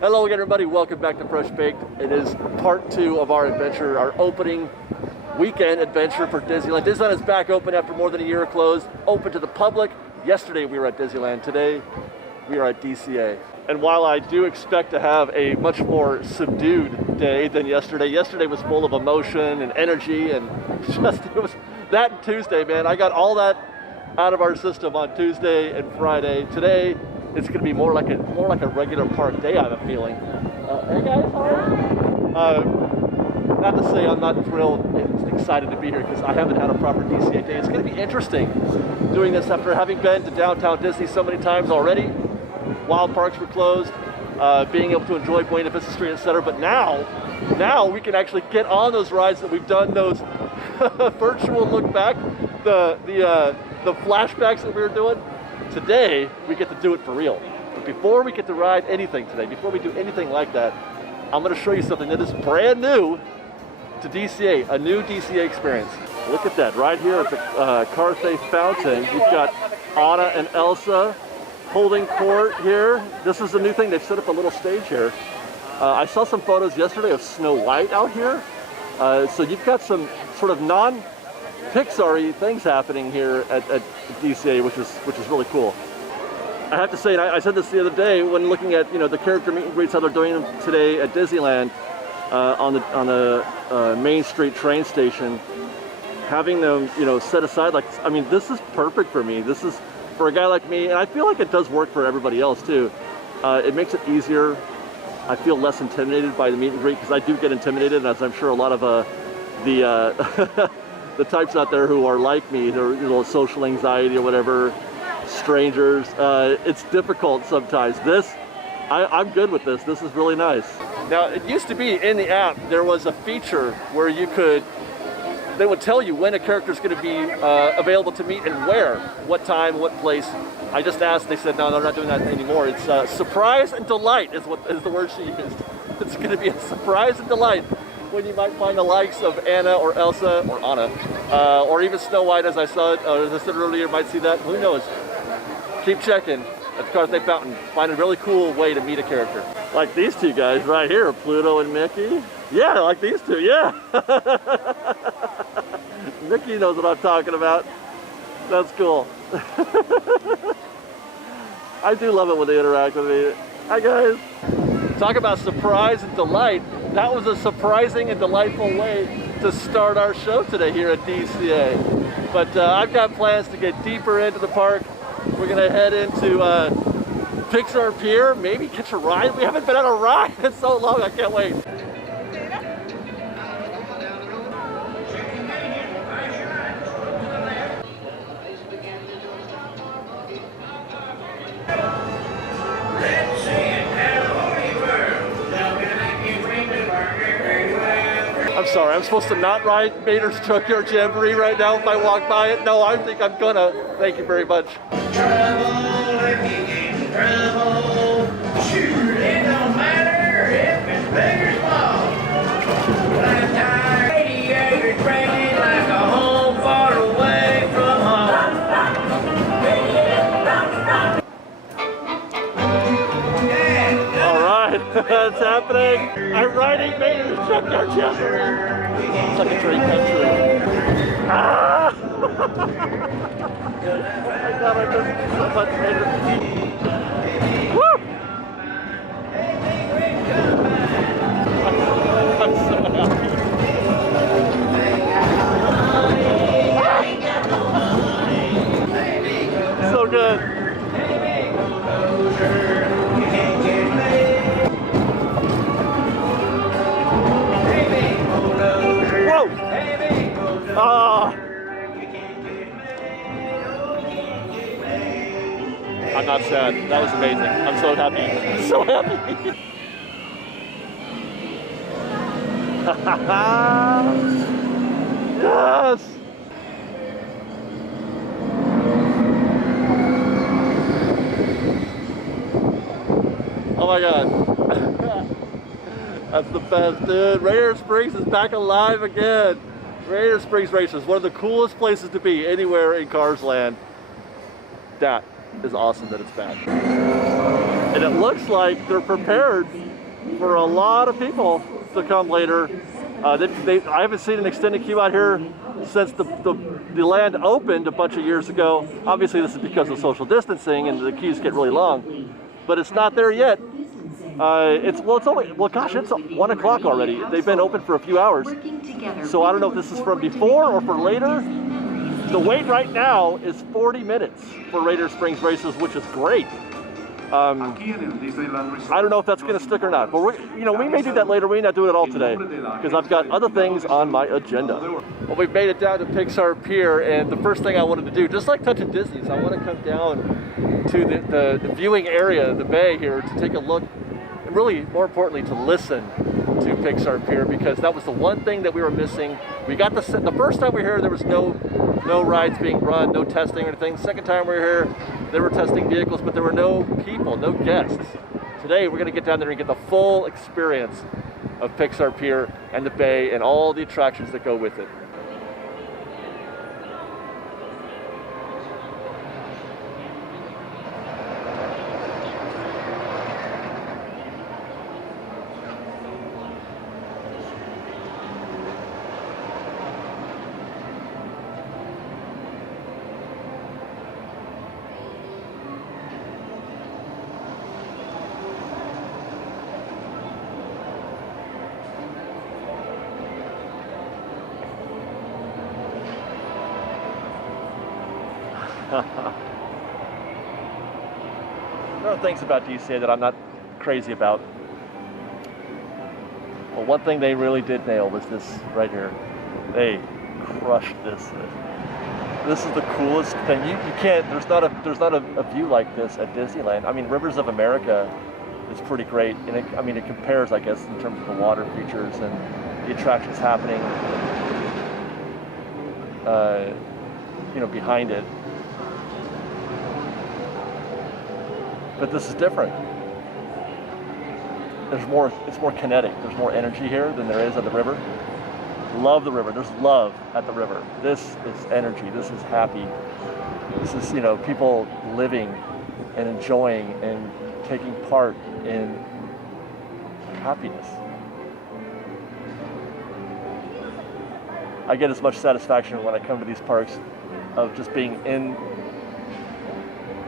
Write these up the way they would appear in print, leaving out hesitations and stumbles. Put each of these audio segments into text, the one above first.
Hello again, everybody. Welcome back to FreshBaked. It is part 2 of our adventure, our opening weekend adventure for Disneyland. Disneyland is back open after more than a year closed, open to the public. Yesterday we were at Disneyland. Today we are at DCA. And while I do expect to have a much more subdued day than yesterday, yesterday was full of emotion and energy, and just it was that and Tuesday, man. I got all that out of our system on Tuesday and Friday. Today it's going to be more like a regular park day, I have a feeling. Hey guys, how are you? Not to say I'm not thrilled and excited to be here, because I haven't had a proper DCA day. It's going to be interesting doing this after having been to downtown Disney so many times already. While parks were closed, being able to enjoy Buena Vista Street, etc. But now we can actually get on those rides that we've done, those virtual look back, the flashbacks that we were doing. Today, we get to do it for real. But before we get to ride anything today, before we do anything like that, I'm going to show you something that is brand new to DCA, a new DCA experience. Look at that, right here at the Carthay Fountain. You've got Anna and Elsa holding court here. This is a new thing. They've set up a little stage here. I saw some photos yesterday of Snow White out here. So you've got some sort of non-Pixar-y things happening here at DCA, which is really cool. I have to say, and I said this the other day when looking at the character meet and greets, how they're doing them today at Disneyland on the Main Street train station, having them set aside, like, I mean, this is perfect for me. This is for a guy like me, and I feel like it does work for everybody else too. It makes it easier. I feel less intimidated by the meet and greet, because I do get intimidated, as I'm sure a lot of the the types out there who are like me, they're social anxiety or whatever, strangers. It's difficult sometimes. I'm good with this. This is really nice. Now, it used to be in the app, there was a feature where they would tell you when a character is going to be available to meet and where, what time, what place. I just asked, they said, no, they're not doing that anymore. It's surprise and delight is the word she used. It's going to be a surprise and delight when you might find the likes of Anna or Elsa or Anna, or even Snow White, as I saw it, or as I said earlier, you might see that. Who knows? Keep checking at the Carthay Fountain. Find a really cool way to meet a character. Like these two guys right here, Pluto and Mickey. Yeah, like these two, yeah. Mickey knows what I'm talking about. That's cool. I do love it when they interact with me. Hi guys. Talk about surprise and delight. That was a surprising and delightful way to start our show today here at DCA. But I've got plans to get deeper into the park. We're gonna head into Pixar Pier, maybe catch a ride. We haven't been on a ride in so long, I can't wait. I'm sorry, I'm supposed to not ride Vader's Junkyard Jamboree right now if I walk by it? No, I think I'm gonna. Thank you very much. Trouble, if you get in trouble, shoot, it don't matter if it's big or small. Last time, radiator training like a home far away from home. All right, that's happening. I'm riding Vader's Junkyard Jamboree. It's like a dream come true. Ah! I thought I just so much Vader. Woo! I'm so happy. So good. Whoa! Ah! I'm not sad. That was amazing. I'm so happy. I'm so happy. Yes! Oh my god. That's the best, dude. Radiator Springs is back alive again. Radiator Springs Racers, one of the coolest places to be anywhere in Cars Land. That is awesome that it's back. And it looks like they're prepared for a lot of people to come later. I haven't seen an extended queue out here since the land opened a bunch of years ago. Obviously this is because of social distancing and the queues get really long, but it's not there yet. It's 1 o'clock already. They've been open for a few hours. So I don't know if this is from before or for later. The wait right now is 40 minutes for Radiator Springs races, which is great. I don't know if that's going to stick or not, but we may do that later. We may not do it at all today because I've got other things on my agenda. Well, we've made it down to Pixar Pier, and the first thing I wanted to do, just like touching Disney's, I want to come down to the viewing area, the bay here, to take a look, and really, more importantly, to listen to Pixar Pier, because that was the one thing that we were missing. We got the first time we were here, there was no rides being run, no testing or anything. Second time we were here, they were testing vehicles, but there were no people, no guests. Today, we're going to get down there and get the full experience of Pixar Pier and the bay and all the attractions that go with it. There are things about DCA that I'm not crazy about. But one thing they really did nail was this right here. They crushed this. This is the coolest thing. You can't. There's not a view like this at Disneyland. I mean, Rivers of America is pretty great, and it compares, I guess, in terms of the water features and the attractions happening, behind it. But this is different. It's more kinetic. There's more energy here than there is at the river. Love the river. There's love at the river. This is energy. This is happy. This is, people living and enjoying and taking part in happiness. I get as much satisfaction when I come to these parks of just being in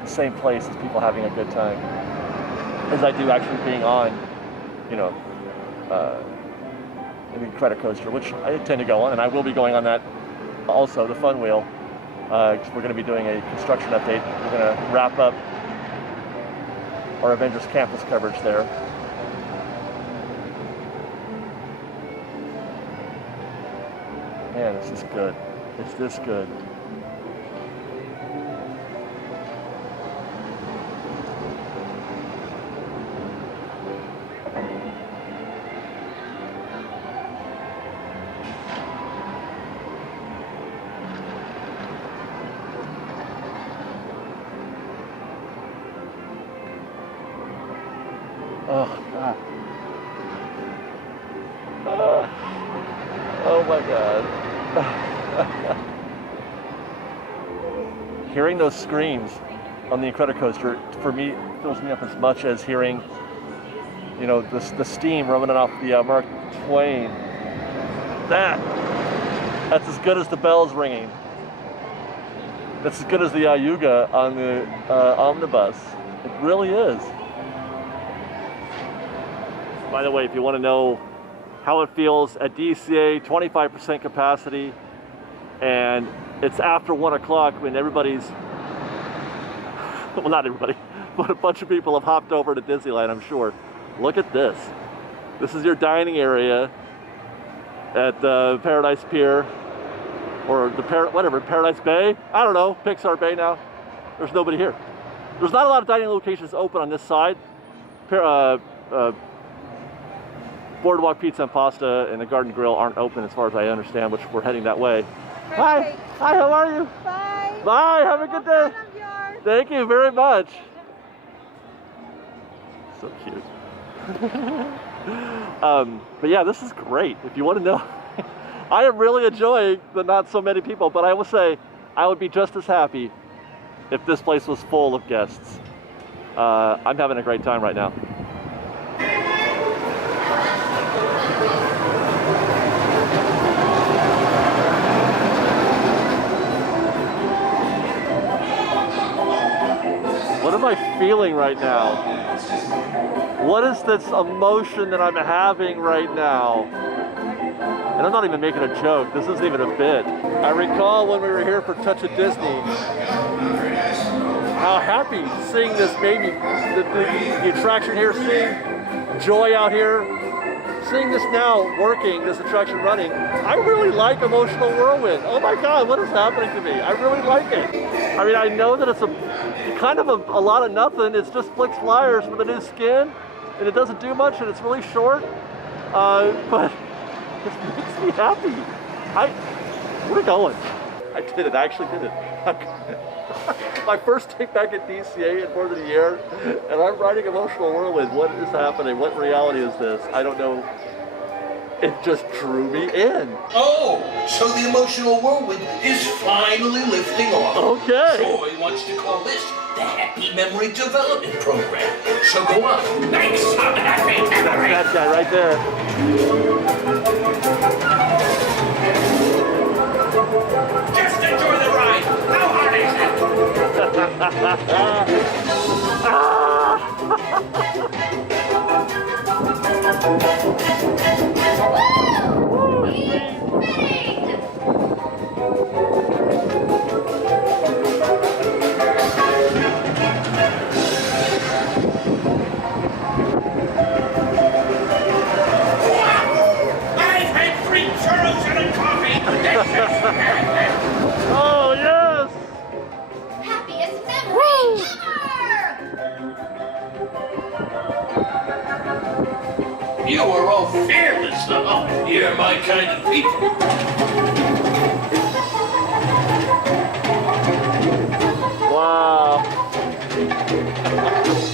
the same place as people having a good time as I do actually being on, the credit coaster, which I intend to go on, and I will be going on that also, the fun wheel. We're going to be doing a construction update. We're going to wrap up our Avengers Campus coverage there. Man, this is good. It's this good. Oh, God. Oh, my God. Hearing those screams on the Incredicoaster, for me, fills me up as much as hearing, the steam rumbling off the Mark Twain. That's as good as the bells ringing. That's as good as the Yuga on the omnibus. It really is. By the way, if you want to know how it feels at DCA, 25% capacity, and it's after 1 o'clock when everybody's, well, not everybody, but a bunch of people have hopped over to Disneyland, I'm sure. Look at this. This is your dining area at the Paradise Pier, or the Paradise Bay. I don't know, Pixar Bay now. There's nobody here. There's not a lot of dining locations open on this side. Boardwalk Pizza and Pasta and the Garden Grill aren't open as far as I understand, which we're heading that way. Hi, how are you? Bye. Bye, have a good day. Thank you very much. So cute. But yeah, this is great. If you want to know, I am really enjoying the not so many people, but I will say I would be just as happy if this place was full of guests. I'm having a great time right now. What am I feeling right now? What is this emotion that I'm having right now? And I'm not even making a joke. This isn't even a bit. I recall when we were here for Touch of Disney, how happy seeing this baby, the attraction here, seeing Joy out here, seeing this now working, this attraction running. I really like Emotional Whirlwind. Oh my God, what is happening to me? I really like it. I mean, I know that it's kind of a lot of nothing. It's just Flix Flyers with a new skin, and it doesn't do much, and it's really short, but it makes me happy. We're going. I did it, I actually did it. My first day back at DCA in more than a year, and I'm riding Emotional Whirlwind. What is happening? What reality is this? I don't know. It just drew me in. Oh, so the Emotional Whirlwind is finally lifting off. Okay. Joy wants to call this the Happy Memory Development Program. So go on, make some happy memories. That's that guy right there. Just enjoy the ride. How hard is I've had 3 churros and a coffee. Oh, yes! Happiest memory ever! You are all fearless, though. You're my kind of people. Wow.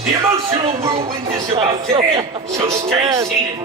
The Emotional Whirlwind is about to end, so stay seated.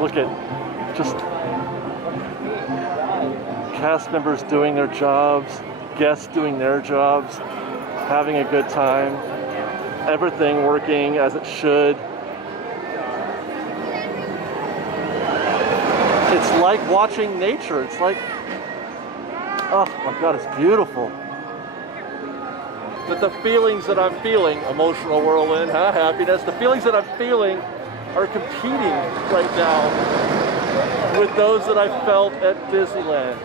Look at just cast members doing their jobs, guests doing their jobs, having a good time, everything working as it should. It's like watching nature. It's like, oh my God, it's beautiful. But the feelings that I'm feeling, Emotional Whirlwind, happiness, the feelings that I'm feeling are competing right now with those that I felt at Disneyland.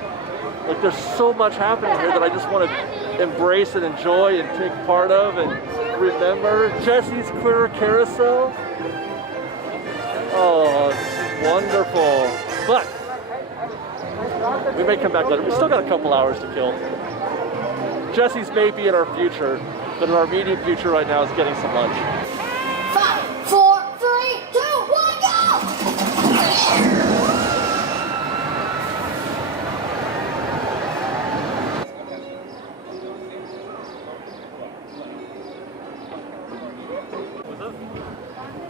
Like, there's so much happening here that I just want to embrace and enjoy and take part of and remember. Jesse's Queer Carousel. Oh, this is wonderful. But we may come back later. We still got a couple hours to kill. Jesse's may be in our future, but in our immediate future right now is getting some lunch. 5, 4, 3, 2, 1, go!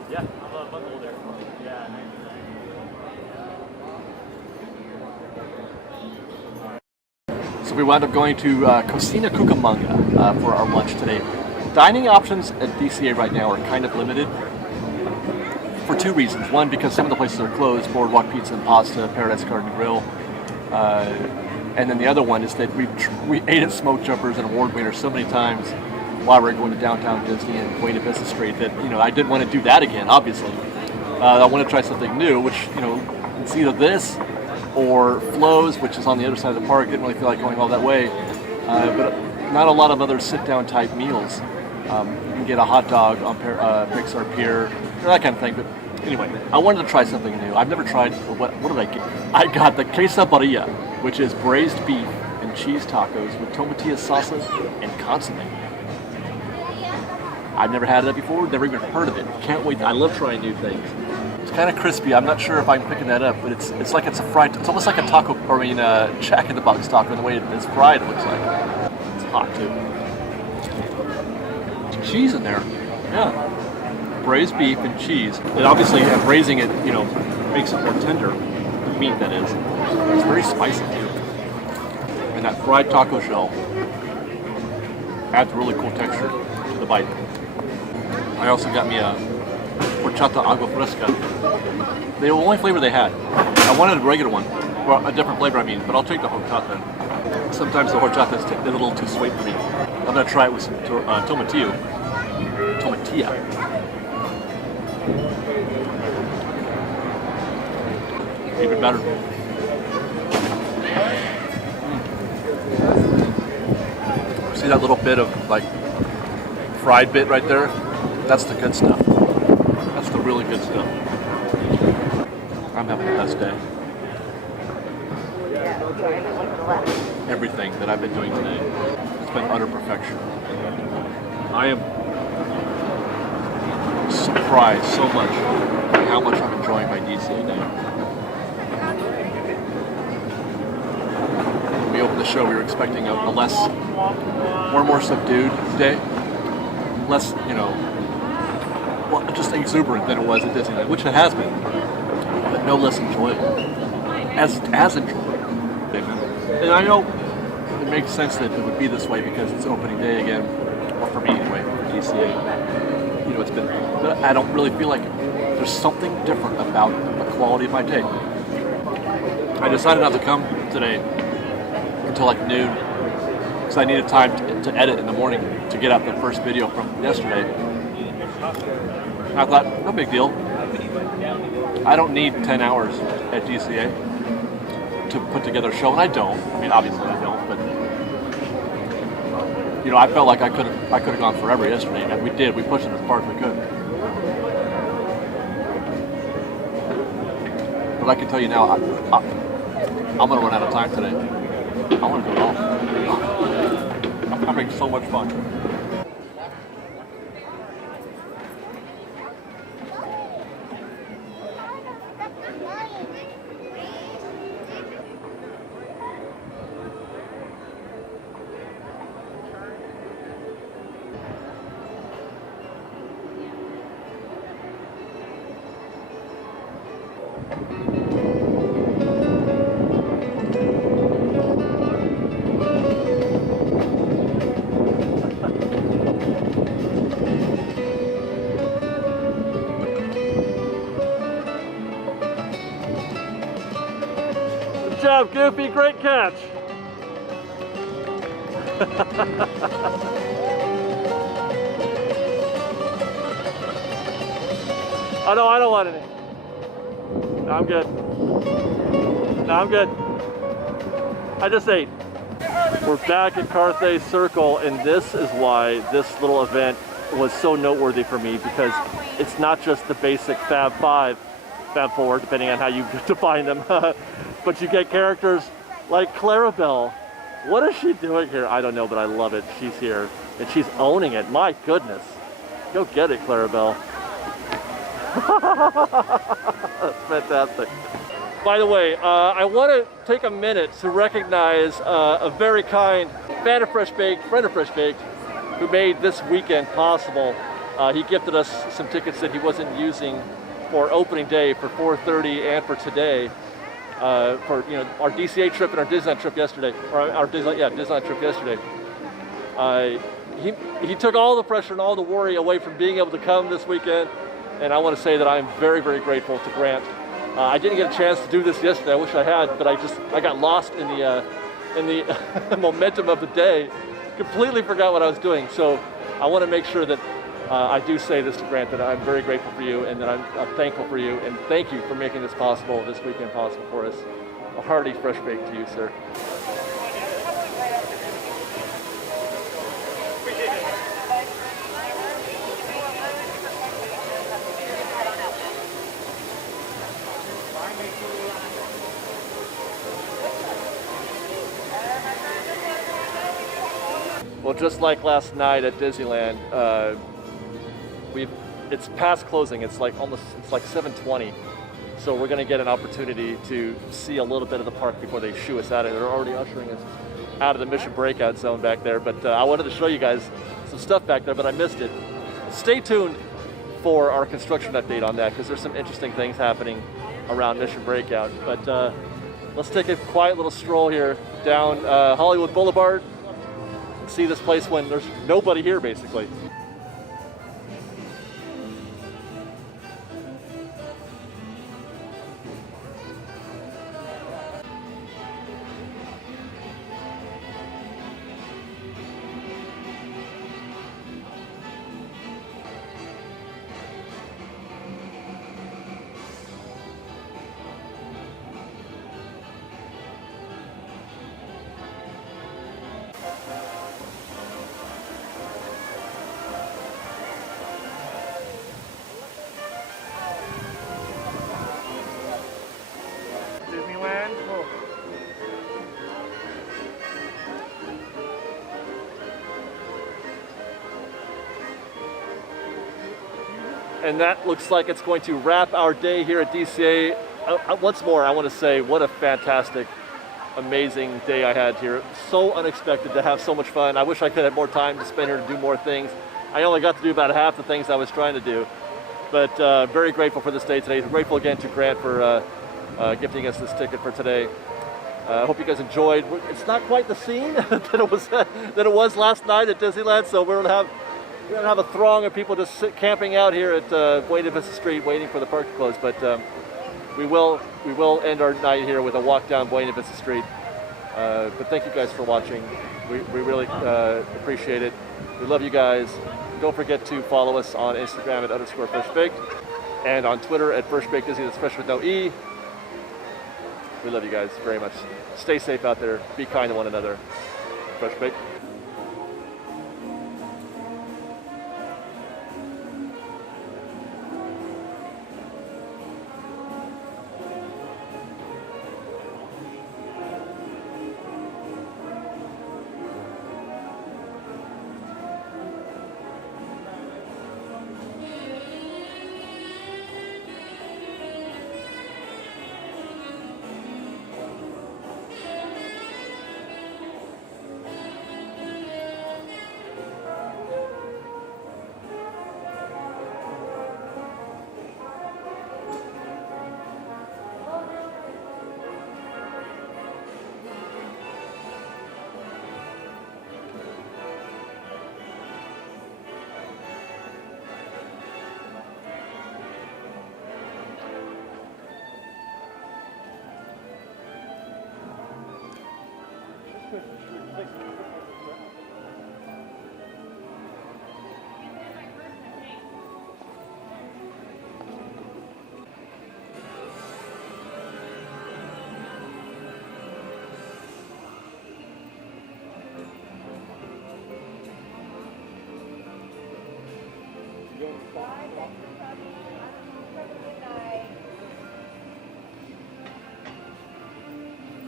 Yeah, I'm a month older. Yeah, So we wound up going to Cocina Cucamonga for our lunch today. Dining options at DCA right now are kind of limited. for two reasons. One, because some of the places are closed, Boardwalk Pizza and Pasta, Paradise Garden Grill. And then the other one is that we ate at Smoke Jumpers and Award Winner so many times while we were going to downtown Disney and going to Business Street that, you know, I didn't want to do that again, obviously. I want to try something new, which, you know, it's either this or Flo's, which is on the other side of the park. Didn't really feel like going all that way. But not a lot of other sit-down type meals. You can get a hot dog on Pixar Pier, that kind of thing. But anyway, I wanted to try something new. I've never tried, what did I get? I got the quesadilla, which is braised beef and cheese tacos with tomatilla salsa and consomme. I've never had that before, never even heard of it. Can't wait. I love trying new things. It's kind of crispy. I'm not sure if I'm picking that up, but it's like it's a fried. It's almost like a taco, or I mean, Jack in the Box taco in the way it's fried. It looks like it's hot too. There's cheese in there. Yeah, braised beef and cheese. And obviously, braising it, you know, makes it more tender. The meat, that is. It's very spicy too. And that fried taco shell adds really cool texture to the bite. I also got me a horchata agua fresca. They were the only flavor they had. I wanted a regular one, or a different flavor, I mean, but I'll take the horchata. Sometimes the horchata is a little too sweet for me. I'm gonna try it with some tomatilla. Even better. See that little bit of like fried bit right there? That's the good stuff. That's the really good stuff. I'm having the best day. Everything that I've been doing today has been utter perfection. I am surprised so much by how much I'm enjoying my DCA day. When we opened the show, we were expecting a more subdued day. Less, you know, well, just exuberant than it was at Disneyland, which it has been, but no less enjoyable. As enjoyable. And I know it makes sense that it would be this way because it's opening day again, or for me anyway, for DCA. You know, it's been, but I don't really feel like there's something different about the quality of my day. I decided not to come today until like noon because I needed time to edit in the morning to get out the first video from yesterday. I thought, no big deal. I don't need 10 hours at DCA to put together a show, and I don't. I mean, obviously I don't, but you know, I felt like I could have gone forever yesterday, and we did. We pushed it as far as we could. But I can tell you now, I'm going to run out of time today. I want to do it all. I'm having so much fun. Good job, Goofy. Great catch. Oh no, I don't want any. No, I'm good. No, I'm good. I just ate. We're back at Carthay Circle, and this is why this little event was so noteworthy for me, because it's not just the basic Fab 5, Fab 4, depending on how you define them, but you get characters like Clarabelle. What is she doing here? I don't know, but I love it. She's here, and she's owning it. My goodness. Go get it, Clarabelle. That's fantastic. By the way, I want to take a minute to recognize a very kind fan of FreshBaked, friend of FreshBaked, who made this weekend possible. He gifted us some tickets that he wasn't using for opening day for 4:30 and for today, for our DCA trip and our Disneyland trip yesterday, or our Disneyland trip yesterday. He took all the pressure and all the worry away from being able to come this weekend and I want to say that I'm very, very grateful to Grant. I didn't get a chance to do this yesterday. I wish I had, but I got lost in the momentum of the day. Completely forgot what I was doing. So I want to make sure that I do say this to Grant, that I'm very grateful for you and that I'm thankful for you, and thank you for making this possible, this weekend possible for us. A hearty fresh bake to you, sir. Well, just like last night at Disneyland, it's past closing. It's like 7:20, so we're going to get an opportunity to see a little bit of the park before they shoo us out of it. They're already ushering us out of the mission breakout zone back there, but I wanted to show you guys some stuff back there, but I missed it. Stay tuned for our construction update on that, because there's some interesting things happening around mission breakout. But let's take a quiet little stroll here down Hollywood Boulevard and see this place when there's nobody here, basically. Disneyland. Oh. And that looks like it's going to wrap our day here at DCA. Once more, I want to say what a fantastic, amazing day I had here. So unexpected to have so much fun. I wish I could have more time to spend here to do more things. I only got to do about half the things I was trying to do. But very grateful for this day today. Grateful again to Grant for gifting us this ticket for today. I hope you guys enjoyed. It's not quite the scene that it was last night at Disneyland, so we're gonna have a throng of people just camping out here at Buena Vista Street, waiting for the park to close. But we will end our night here with a walk down Buena Vista Street. But thank you guys for watching. We really appreciate it. We love you guys. Don't forget to follow us on Instagram at _FreshBaked and on Twitter at FreshBaked Disney. That's fresh with no E. We love you guys very much. Stay safe out there. Be kind to one another. FreshBaked.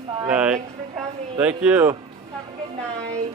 Bye. Thanks for coming. Thank you. Have a good night.